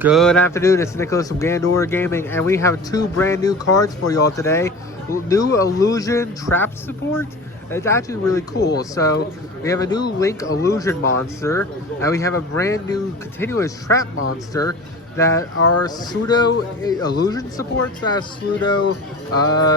Good afternoon, it's Nicholas from Gandora Gaming, and we have two brand new cards for you all today. New Illusion Trap Support. It's actually really cool. So we have a new Link Illusion Monster, and we have a brand new Continuous Trap Monster that are pseudo illusion supports. That pseudo,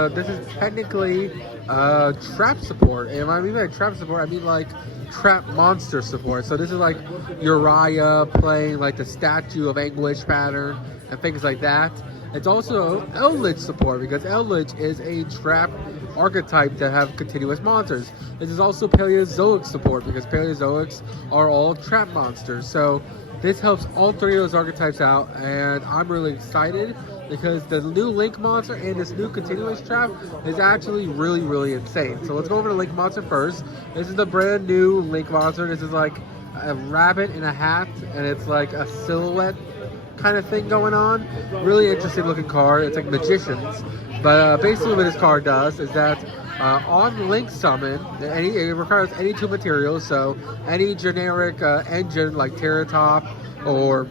this is technically trap support. And when I mean by trap support, I mean like trap monster support. So this is like Uriah playing like the Statue of Anguish pattern and things like that. It's also Eldlich support because Eldlich is a trap archetype that have continuous monsters. This is also Paleozoic support because Paleozoics are all trap monsters. So this helps all three of those archetypes out, and I'm really excited because the new Link monster and this new continuous trap is actually really insane. So let's go over to Link monster first. This is the brand new Link monster. This is like a rabbit in a hat, and it's like a silhouette kind of thing going on. Really interesting looking card. It's like Magicians. But basically what this card does is that on Link Summon, it requires any two materials, so any generic engine like Terratop or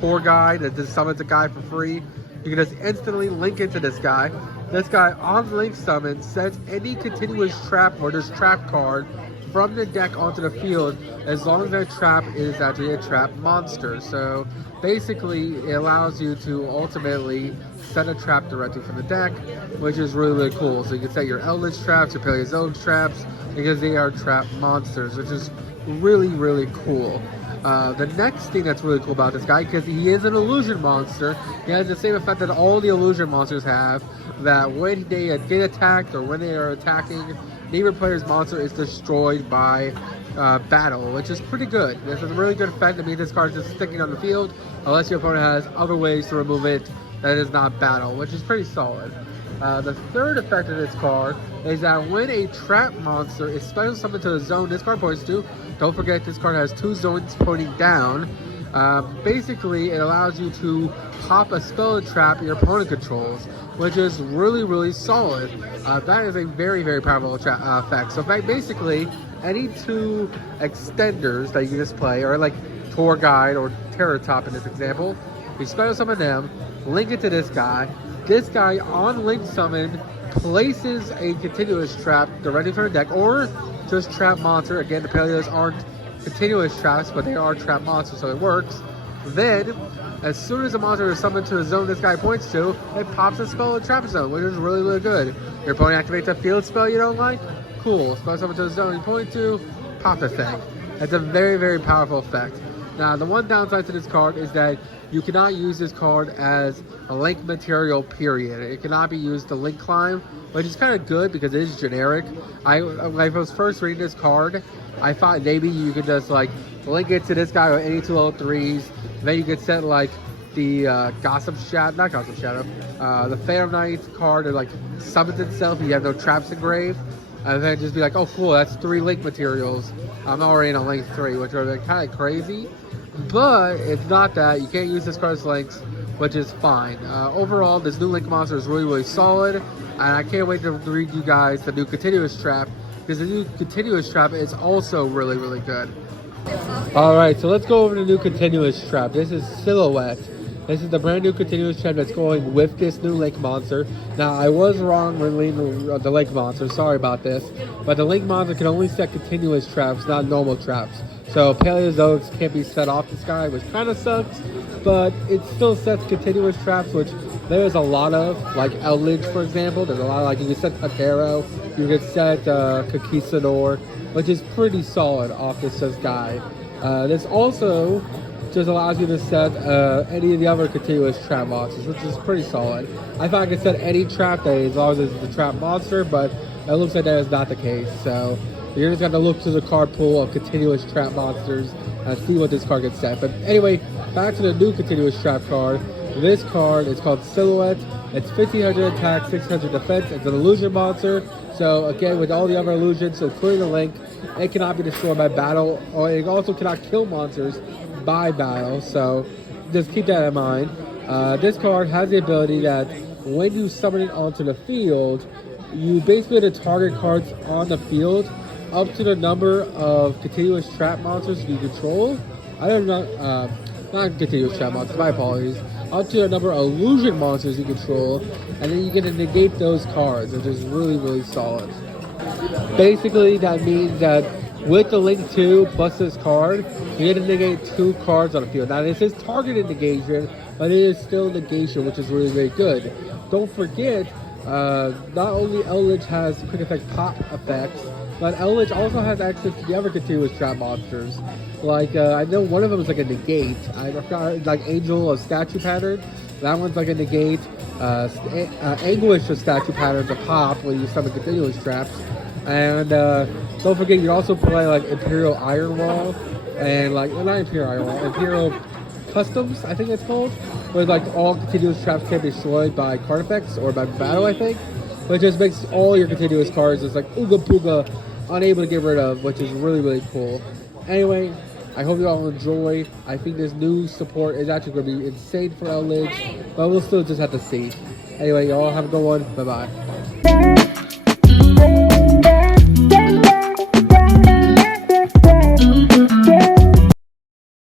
Tour Guide that just summons a guy for free, you can just instantly link into this guy. This guy on Link Summon sets any continuous trap or this trap card from the deck onto the field as long as that trap is actually a trap monster. So basically it allows you to ultimately set a trap directly from the deck, which is really cool. So you can set your Eldlich traps, your Paleozoic traps, because they are trap monsters, which is really cool. The next thing that's really cool about this guy, because he is an illusion monster, he has the same effect that all the illusion monsters have, that when they get attacked or when they are attacking, neighbor player's monster is destroyed by battle, which is pretty good. This is a really good effect. That means this card is just sticking on the field unless your opponent has other ways to remove it that is not battle, which is pretty solid. The third effect of this card is that when a trap monster is special summoned to the zone this card points to, don't forget this card has two zones pointing down. Basically, it allows you to pop a spell trap your opponent controls, which is really solid. That is a very powerful effect. So basically, any two extenders that you just play, or like Tour Guide or Terratop in this example, you special summon them, link it to this guy. This guy on Link Summon places a continuous trap directly from the deck, or just trap monster. Again, the Paleos aren't continuous traps, but they are trap monsters, so it works. Then, as soon as a monster is summoned to the zone this guy points to, it pops a spell in trap zone, which is really good. Your opponent activates a field spell you don't like, cool. Spell summon to the zone you point to, pop the thing. That's a very powerful effect. Now, the one downside to this card is that you cannot use this card as a Link material, period. It cannot be used to Link climb, which is kind of good because it is generic. When I was first reading this card, I thought maybe you could just like link it to this guy with any two level 3s. Then you could set like the the Phantom Knight card that like summons itself and you have no traps engraved. And then just be like, oh cool, that's 3 Link materials. I'm already in a Link 3, which are kind of crazy. But it's not that. You can't use this card as links, which is fine. Overall, this new Link monster is really solid. And I can't wait to read you guys the new Continuous Trap, because the new Continuous Trap is also really good. Alright, so let's go over the new Continuous Trap. This is Silhouette. This is the brand new Continuous Trap that's going with this new Link monster. Now, I was wrong when reading the Link monster. Sorry about this. But the Link monster can only set continuous traps, not normal traps. So Paleozoics can't be set off this guy, which kind of sucks. But it still sets continuous traps, which there's a lot of. Like Eldich, for example. There's a lot of, like, you can set Patero. You can set Conquistador, which is pretty solid off this guy. This also just allows you to set any of the other continuous trap monsters, which is pretty solid. I thought I could set any trap that as long as it's the trap monster, but it looks like that is not the case. So you're just going to look to the card pool of continuous trap monsters and see what this card gets set. But anyway, back to the new continuous trap card. This card is called Silhouette. It's 1500 attack, 600 defense. It's an illusion monster. So again, with all the other illusions, including the Link, it cannot be destroyed by battle, or it also cannot kill monsters by battle. So just keep that in mind. This card has the ability that when you summon it onto the field, you basically have to target cards on the field up to the number of continuous trap monsters you control. I don't know. not continuous trap monsters, my apologies, up to a number of illusion monsters you control, and then you get to negate those cards, which is really, really solid. Basically, that means that with the Link 2 plus this card, you get to negate 2 cards on the field. Now, this is targeted negation, but it is still negation, which is really, really good. Don't forget, not only Eldich has quick effect pop effects, but Eldich also has access to the other continuous trap monsters. Like, I know one of them is like a negate. I forgot, like Angel of Statue Pattern. That one's like a negate. Anguish of Statue Patterns, a pop when you summon continuous traps. And don't forget, you also play like Imperial Iron Wall and like, well, not Imperial Iron Wall, Imperial Customs, I think it's called, where like all continuous traps can be destroyed by card effects or by battle, I think. But it just makes all your continuous cards just like Ooga Booga unable to get rid of, which is really, really cool. Anyway, I hope you all enjoy. I think this new support is actually going to be insane for Eldich, but we'll still just have to see. Anyway, y'all have a good one. Bye-bye.